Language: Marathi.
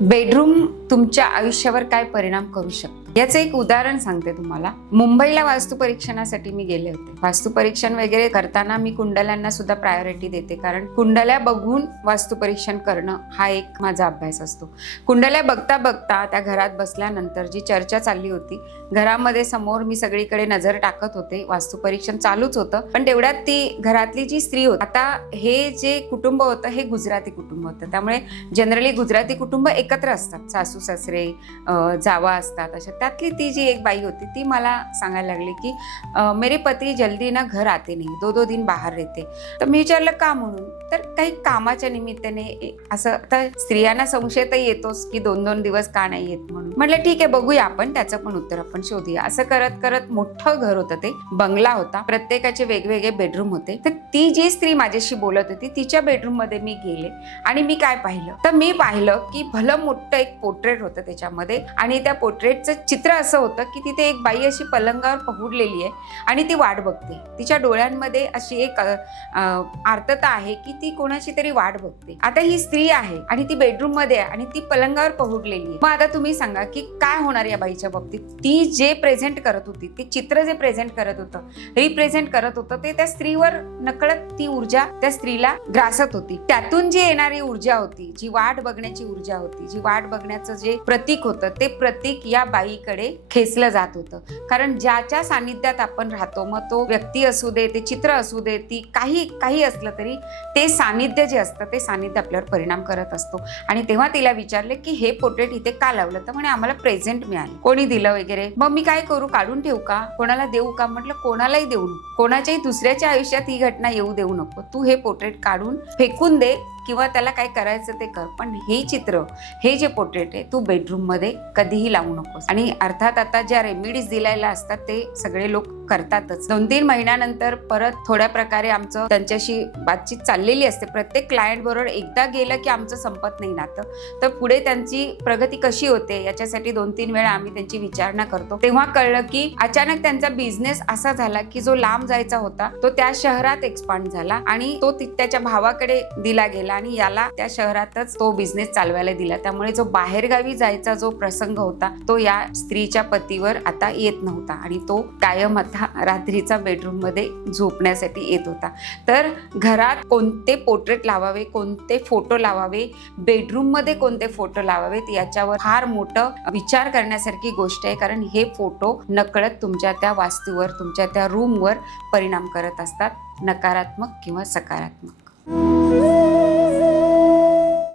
बेडरूम तुमच्या आयुष्यावर काय परिणाम करू शकतो याचं एक उदाहरण सांगते तुम्हाला। मुंबईला वास्तू परीक्षणासाठी मी गेले होते। वास्तू परीक्षण वगैरे करताना मी कुंडल्यांना सुद्धा प्रायोरिटी देते, कारण कुंडल्या बघून वास्तू परीक्षण करणं हा एक माझा अभ्यास असतो। कुंडल्या बघता बघता त्या घरात बसल्यानंतर जी चर्चा चालली होती, घरामध्ये समोर मी सगळीकडे नजर टाकत होते, वास्तू परीक्षण चालूच होतं, पण तेवढ्यात ती घरातली जी स्त्री होती, आता हे जे कुटुंब होतं हे गुजराती कुटुंब होतं, त्यामुळे जनरली गुजराती कुटुंब एकत्र असतात, सासू सासरे जावा असतात अशा। त्यातली ती जी एक बाई होती ती मला सांगायला लागली की मेरे पती जल्दी ना घर आते नहीं, 2-2 दिन बाहेर रहते। तर मी विचारलं का म्हणून, तर काही कामाच्या निमित्ताने असं। आता स्त्रियांना संशय तर येतोच की 2-2 दिवस का नाही येत म्हणून। म्हटलं ठीक आहे, बघूया आपण, त्याचं पण उत्तर आपण शोधूया। असं करत करत मोठं घर होतं, ते बंगला होता, प्रत्येकाचे वेगवेगळे बेडरूम होते। तर ती जी स्त्री माझ्याशी बोलत होती तिच्या बेडरूम मध्ये मी गेले आणि मी काय पाहिलं, तर मी पाहिलं की भलं मोठं एक पोर्ट्रेट होतं त्याच्यामध्ये, आणि त्या पोर्ट्रेटचं चित्र असं होतं की तिथे एक बाई अशी पलंगावर पहुडलेली आहे आणि ती वाट बघते। तिच्या डोळ्यांमध्ये अशी एक आर्तता आहे की ती कोणाची तरी वाट बघते। आता ही स्त्री आहे आणि ती बेडरूम मध्ये आहे आणि ती पलंगावर पहुडलेली आहे। मग आता तुम्ही सांगा की काय होणार या बाईच्या बाबतीत। ती जे प्रेझेंट करत होती, ते चित्र जे प्रेझेंट करत होतं, रिप्रेझेंट करत होतं, ते त्या स्त्रीवर नकळत ती ऊर्जा त्या स्त्रीला ग्रासत होती। त्यातून जी येणारी ऊर्जा होती, जी वाट बघण्याची ऊर्जा होती, जी वाट बघण्याचं जे प्रतीक होतं, ते प्रतीक या बाईकडे खेचलं जात होतं। कारण ज्याच्या सानिध्यात आपण राहतो, मग तो व्यक्ती असू दे, ते चित्र असू दे, ती काही असलं तरी ते सानिध्य जे असतं, ते सानिध्य आपल्यावर परिणाम करत असतो। आणि तेव्हा तिला विचारले की हे पोर्ट्रेट इथे का लावलं, तर म्हणे आम्हाला प्रेझेंट मिळालं, कोणी दिलं वगैरे। मग मी काय करू, काढून ठेवू का, कोणाला देऊ का? म्हटलं कोणालाही देऊ नको, कोणाच्याही दुसऱ्याच्या आयुष्यात ही घटना येऊ देऊ नको। तू हे पोर्ट्रेट काढून फेकून दे किंवा त्याला काय करायचं ते कर, पण हे चित्र, हे जे पोर्ट्रेट आहे, तू बेडरूम मध्ये कधीही लावू नकोस। आणि अर्थात आता ज्या रेमेडीज दिलेल्या असतात ते सगळे लोक करतातच। 2-3 महिन्यानंतर परत थोड्या प्रकारे आमचं त्यांच्याशी बातचीत चाललेली असते। प्रत्येक क्लायंट बरोबर एकदा गेलं की आमचं संपत नाही नातं, तर पुढे त्यांची प्रगती कशी होते याच्यासाठी 2-3 वेळा आम्ही त्यांची विचारणा करतो। तेव्हा कळलं की अचानक त्यांचा बिझनेस असा झाला की जो लांब जायचा होता तो त्या शहरात एक्सपांड झाला आणि तो त्याच्या भावाकडे दिला गेला आणि याला त्या शहरातच तो बिझनेस चालवायला दिला। त्यामुळे जो बाहेरगावी जायचा जो प्रसंग होता तो या स्त्रीच्या पतीवर आता येत नव्हता आणि तो कायम आता रात्रीचा बेडरूम मध्ये झोपण्यासाठी येत होता। तर घरात कोणते पोर्ट्रेट लावावे, कोणते फोटो लावावे, बेडरूम मध्ये कोणते फोटो लावावेत, याच्यावर फार मोठं विचार करण्यासारखी गोष्ट आहे। कारण हे फोटो नकळत तुमच्या त्या वास्तूवर, तुमच्या त्या रूमवर परिणाम करत असतात, नकारात्मक किंवा सकारात्मक।